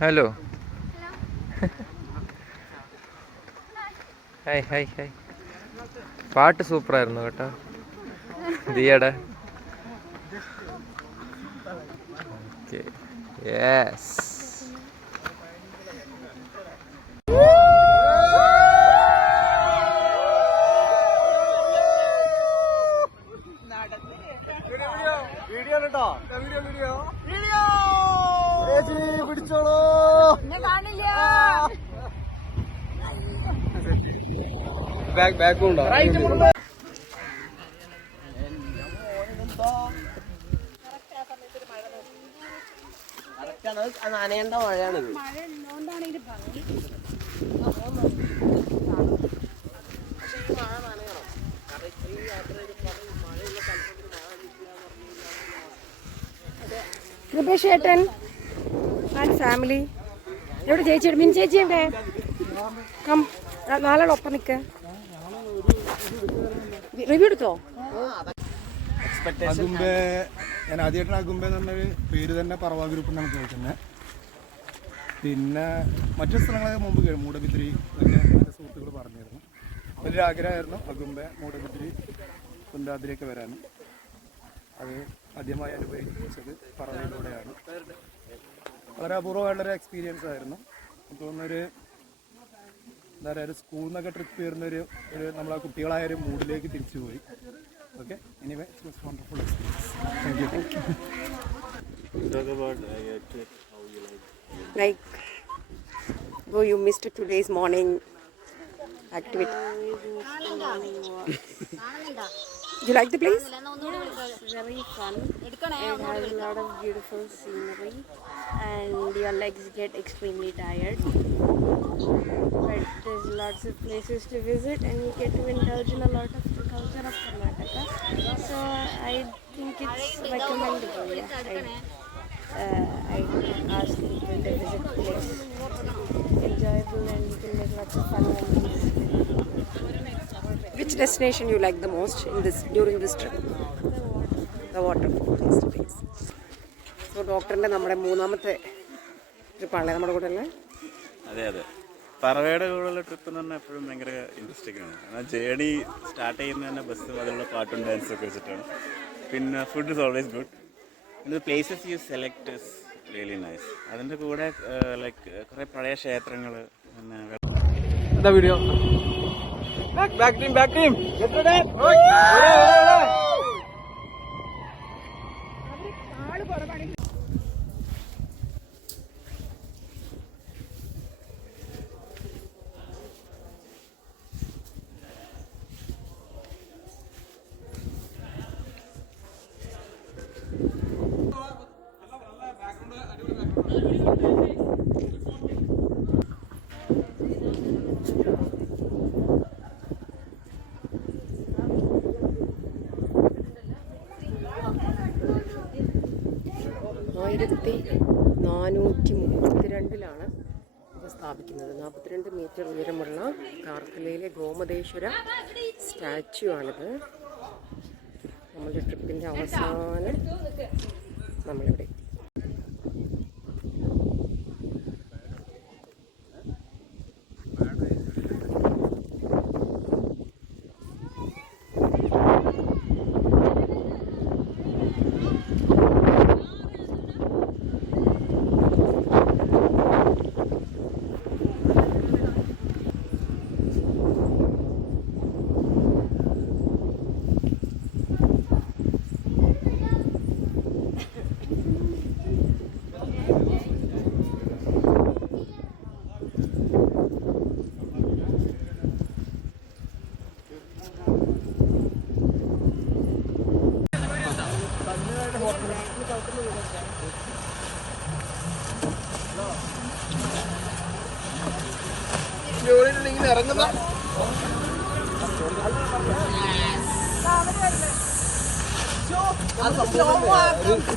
Hello hi hi hi പാട്ട് സൂപ്പറായിരുന്നു കേട്ടോ. ദിയട. Okay yes video video video video video പിടിച്ചോളൂ. Back ബാക്കും ഉണ്ടോ? നനയേണ്ട മഴയാണിത് കൃപേഷ് ഫാമിലി എവിടെ ചേച്ചി മിൻ ചേച്ചി എവിടെ? കം നാളെ ഒപ്പം നിൽക്ക റിവ്യൂ എടുത്തോ? അഗുംബെ ഞാൻ ആദ്യമായിട്ടാണ് അഗുംബെ എന്ന് പറഞ്ഞൊരു പേര് തന്നെ പറവാ ഗ്രൂപ്പ് നമുക്ക് കേൾക്കുന്നത് പിന്നെ മറ്റു സ്ഥലങ്ങളൊക്കെ മുമ്പ് കേട്ടു മൂടബിദ്രി ഒക്കെ എന്റെ സുഹൃത്തുക്കൾ പറഞ്ഞിരുന്നു. വലിയൊരു ആഗ്രഹമായിരുന്നു അഗുംബെ മൂടബിദ്രി കുന്താദ്രിയൊക്കെ വരാനും അത് ആദ്യമായി അനുഭവിച്ചത് പറവയിലൂടെയാണ്. വളരെ അപൂർവമായിട്ടുള്ളൊരു എക്സ്പീരിയൻസ് ആയിരുന്നു. എനിക്ക് തോന്നുന്നൊരു എന്താ പറയുക ഒരു സ്കൂളിൽ നിന്നൊക്കെ ട്രിപ്പ് വരുന്ന ഒരു ഒരു നമ്മളെ കുട്ടികളായ ഒരു മൂഡിലേക്ക് തിരിച്ചു പോയി. Okay anyway it's wonderful experience thank you like go you missed today's morning you like the place? Yes, very fun. It has a lot of beautiful scenery, and your legs get extremely tired. But there's lots of places to visit, and you get to indulge in a lot of the culture of Karnataka. So I think it's recommendable. Yeah, I, uh, I ask people to visit the place. It's enjoyable, and you can make lots of fun memories. Which destination you like the most in this this trip the water place so ഡോക്ടറിന്റെ നമ്മുടെ മൂന്നാമത്തെ ട്രിപ്പാണല്ലേ നമ്മുടെ കൂടെ അല്ലേ അതെ അതെ. പറവയുടെ കൂടെയുള്ള trip എന്ന് പറഞ്ഞാൽ എപ്പോഴും ഭയങ്കര ഇൻട്രസ്റ്റിംഗ് ആണ്. എന്നാൽ ജേണി സ്റ്റാർട്ട് ചെയ്യുന്ന തന്നെ ബസ് അതിലുള്ള പാട്ടും ഡാൻസും ഒക്കെ വെച്ചിട്ടാണ്. പിന്നെ ഫുഡ് ഇസ് ഓൾവേസ് ഗുഡ് പിന്നെ places you select is really nice അതിന്റെ കൂടെ ലൈക്ക് കുറേ പഴയ ക്ഷേത്രങ്ങൾ പിന്നെ Back, back team, back team. Get to that. Thank you. നാനൂറ്റി മുപ്പത്തിരണ്ടിലാണ് ഇത് സ്ഥാപിക്കുന്നത്. നാൽപ്പത്തിരണ്ട് മീറ്റർ ഉയരമുള്ള കാർക്കലയിലെ ഗോമതേശ്വര സ്റ്റാച്ചു ആണിത് നമ്മളുടെ ട്രിപ്പിന്റെ അവസാനം നമ്മളിവിടെ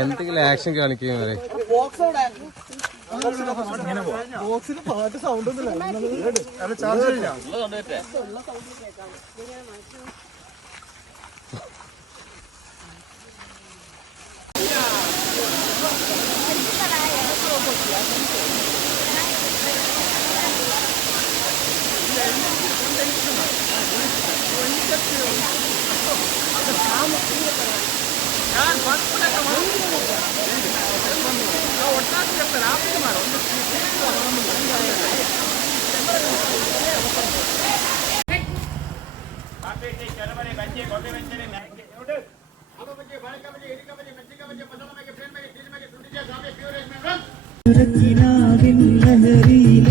എന്തെങ്കിലും ആക്ഷൻ കാണിക്കുന്നത് ബോക്സിന് പാട്ട് ಒಟ್ಟಾಗಿ ಇರ್ತಾರೆ ಆಫೀಸ್ ಮಾಡಿ ಒಂದು ಕಾಪೇಟೆ ಚರಮನೆ ಗಂಜೆ ಗೊಂಬೆ ವಂಚನೆ ಮ್ಯಾಕೆ ನೋಡು ಅದು ಬಗ್ಗೆ ಬಳಕ ಬಗ್ಗೆ ಇರಿಕ ಬಗ್ಗೆ ಮೆಚ್ಚಿಕ ಬಗ್ಗೆ ಪದಲ ಬಗ್ಗೆ ಫ್ರೆಂಡ್ ಬಗ್ಗೆ ಟೀಲ್ ಬಗ್ಗೆ ಸುಂಡಿಜ ಗಾಬೆ ಫ್ಯೂರೇಜ್ ಮೆಂಬರ್ಸ್ ರಚಿನಾವಿನ್ ಲಹರಿಯ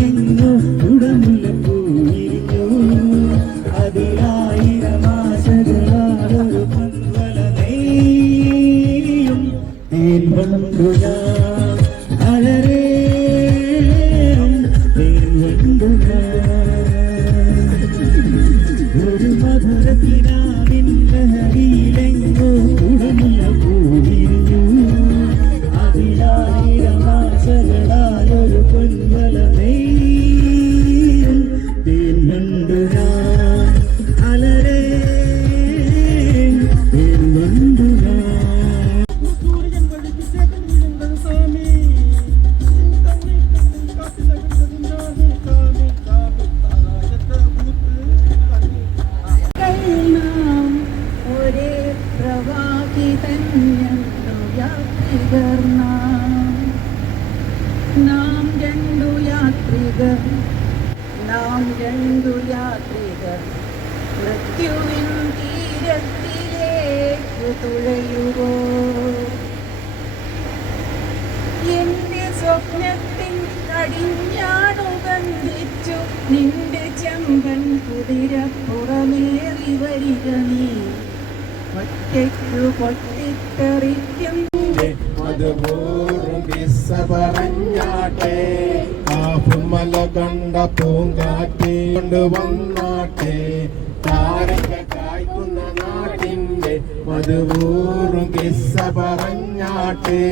ഒറ്റയ്ക്കു പൊട്ടിത്തെറിക്കും. മധുപൂറും കിസ്സ പറഞ്ഞാട്ടെ. കാപ്പുമല കണ്ട പൂങ്കാറ്റ് കൊണ്ടുവന്നാട്ടെ താരക കായ്ക്കുന്ന നാട്ടിന്റെ മധുപൂറും കിസ്സ പറഞ്ഞാട്ടെ.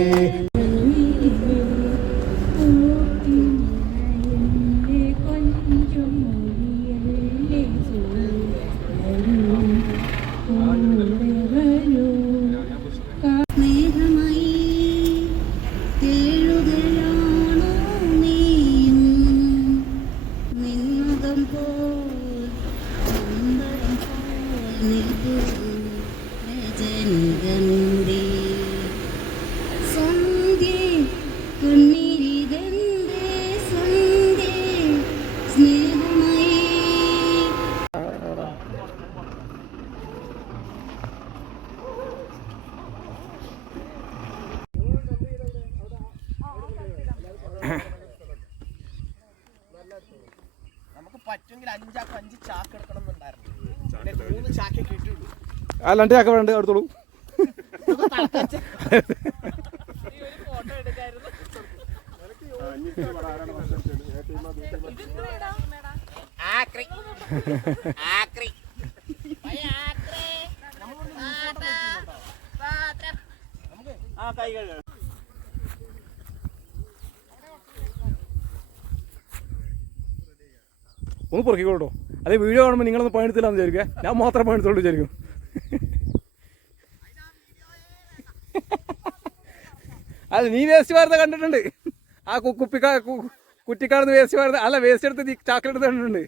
നമുക്ക് പറ്റുമെങ്കിൽ അഞ്ചാക്ക് അഞ്ച് ചാക്ക് എടുക്കണം എന്നുണ്ടായിരുന്നു. മൂന്ന് ചാക്കേ കിട്ടുള്ളൂ ആ രണ്ട് ചാക്ക വേണ്ട? എടുത്തോളൂ. ആ കൈ ഒന്ന് പൊറുക്കിക്കോട്ടോ. അതെ വീഡിയോ കാണുമ്പോൾ നിങ്ങളൊന്ന് പണിയെടുത്തില്ലാന്ന് വിചാരിക്കുക. ഞാൻ മാത്രം പണിയെടുത്തോളൂ വിചാരിക്കും. അല്ല നീ വേസ്റ്റ് വാർത്ത കണ്ടിട്ടുണ്ട്. ആ കുപ്പിക്കാ കുപ്പി കുറ്റിക്കാടുന്ന് വേസ്റ്റ് വാർത്ത അല്ല വേസ്റ്റ് എടുത്ത് ചാക്കലെടുത്ത് കണ്ടിട്ടുണ്ട്.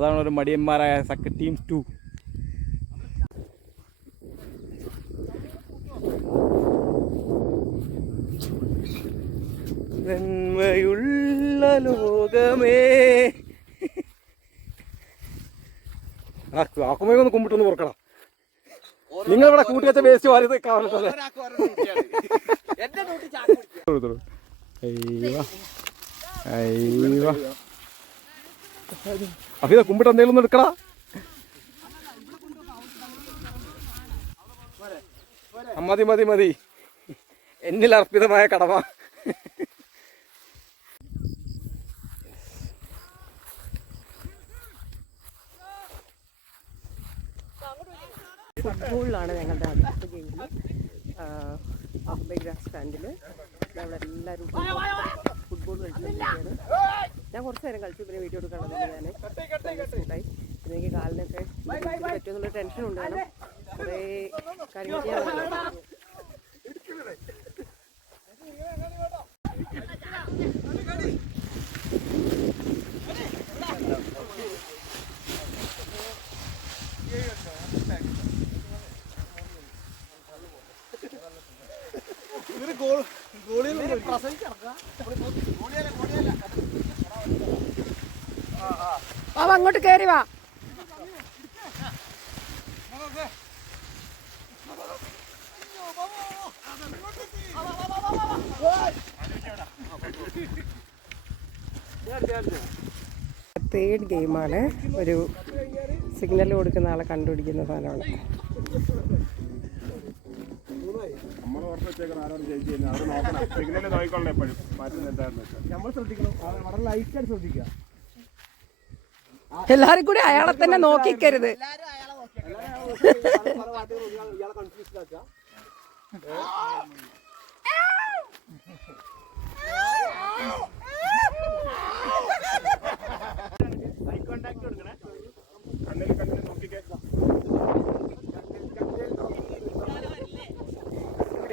അതാണ് ഒരു മടിയന്മാരായ സക്ക് ടീം ടു നന്മയുള്ള ലോകമേ. ആ കാക്കുമേ ഒന്ന് കുമ്പിട്ടൊന്ന് പുറക്കണം. നിങ്ങൾ ഇവിടെ വേസ്റ്റ് വാരിത് വേസ്റ്റ് അയ്യോ. കാവലത്തല്ലേ അഭിത കുമ്പിട്ട് എന്തെങ്കിലും ഒന്ന് എടുക്കടാ. മതി മതി മതി. എന്നിൽ അർപ്പിതമായ കടമ. ഫുട്ബോളിലാണ് ഞങ്ങളുടെ അടുത്ത ഗെയിം അമ്പൈ ഗ്രാസ് സ്റ്റാൻഡിൽ നമ്മളെല്ലാവരും ഫുട്ബോൾ കളിച്ചുകൊണ്ടിരിക്കുകയാണ്. ഞാൻ കുറച്ച് നേരം കളിച്ചു പിന്നെ വീഡിയോ എടുക്കാനുള്ളത് ഞാൻ. പിന്നെ എനിക്ക് കാലിനൊക്കെ പറ്റുമെന്നുള്ള ടെൻഷൻ ഉണ്ട് കാരണം കുറേ കാര്യങ്ങൾ ചെയ്യാനുണ്ട് അങ്ങോട്ട് കയറി വാ തേർഡ് ഗെയിമാണ് ഒരു സിഗ്നൽ കൊടുക്കുന്ന ആളെ കണ്ടുപിടിക്കുന്ന സാധനമാണ്. നമ്മൾ ശ്രദ്ധിക്കണം. വളരെ ലൈറ്റായിട്ട് ശ്രദ്ധിക്കുക. എല്ലാരും കൂടി അയാളെ തന്നെ നോക്കിക്കരുത്.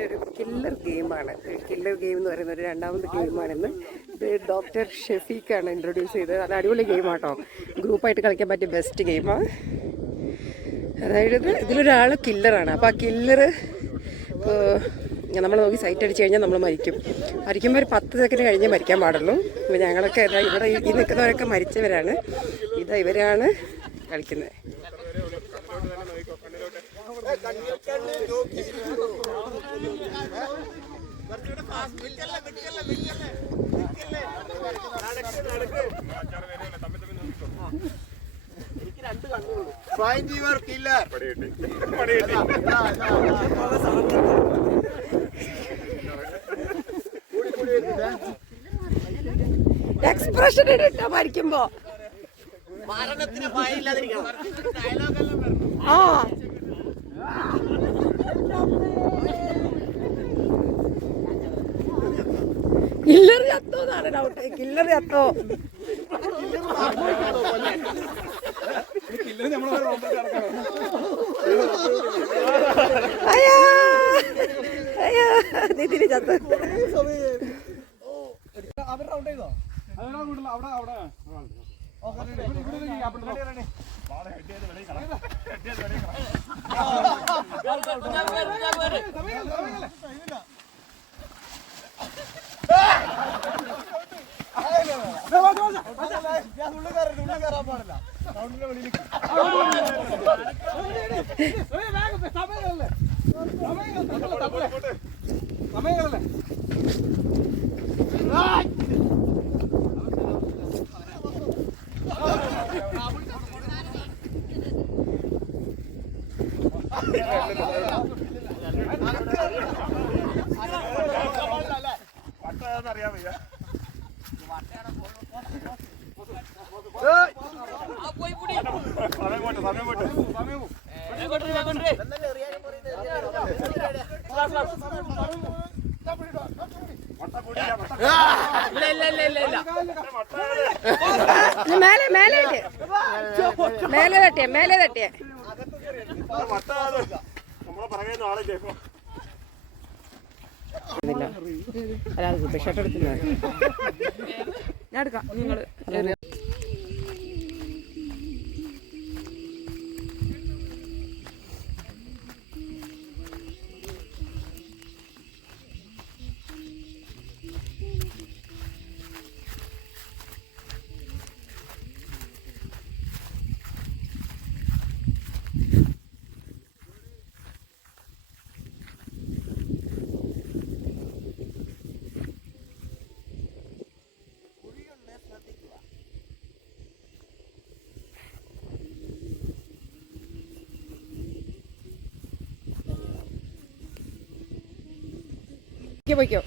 ഒരു കില്ലർ ഗെയിമാണ് കില്ലർ ഗെയിം എന്ന് പറയുന്ന ഒരു രണ്ടാമത്തെ ഗെയിമാണിന്ന് ഇത് ഡോക്ടർ ഷെഫീഖാണ് ഇൻട്രൊഡ്യൂസ് ചെയ്തത്. നല്ല അടിപൊളി ഗെയിമാട്ടോ ഗ്രൂപ്പായിട്ട് കളിക്കാൻ പറ്റിയ ബെസ്റ്റ് ഗെയിമാണ് അതായത് ഇത് ഇതിലൊരാൾ കില്ലറാണ് അപ്പോൾ ആ ഇപ്പോൾ നമ്മൾ നോക്കി സൈറ്റ് അടിച്ച് കഴിഞ്ഞാൽ നമ്മൾ മരിക്കും. മരിക്കുമ്പോൾ ഒരു പത്ത് സെക്കൻഡ് കഴിഞ്ഞേ മരിക്കാൻ പാടുള്ളൂ. അപ്പോൾ ഞങ്ങളൊക്കെ ഇവിടെ ഈ നിൽക്കുന്നവരൊക്കെ മരിച്ചവരാണ്. ഇതാ ഇവരാണ് കളിക്കുന്നത്. എക്സ്പ്രഷൻ ഇട്ടാ മരിക്കുമ്പോ. ആ. കില്ലർ ചത്തോ എന്നാണ് ഡൗട്ട് കില്ലർ ചത്തോ അയ്യോ അയ്യോ നിതിന് ചത്തു. അവർ റൗണ്ട് ചെയ്തോ അവിടെ അവിടെ ഉള്ളിൽ അറിയാൻ സമയം പോട്ടെ സമയം പോട്ടെ ഇത് മേലെ മേലെ മേലെ തട്ടിയ മേലെ തട്ടിയ ഷർട്ട് ഞാൻ എടുക്കാം. നിങ്ങൾ Here we go.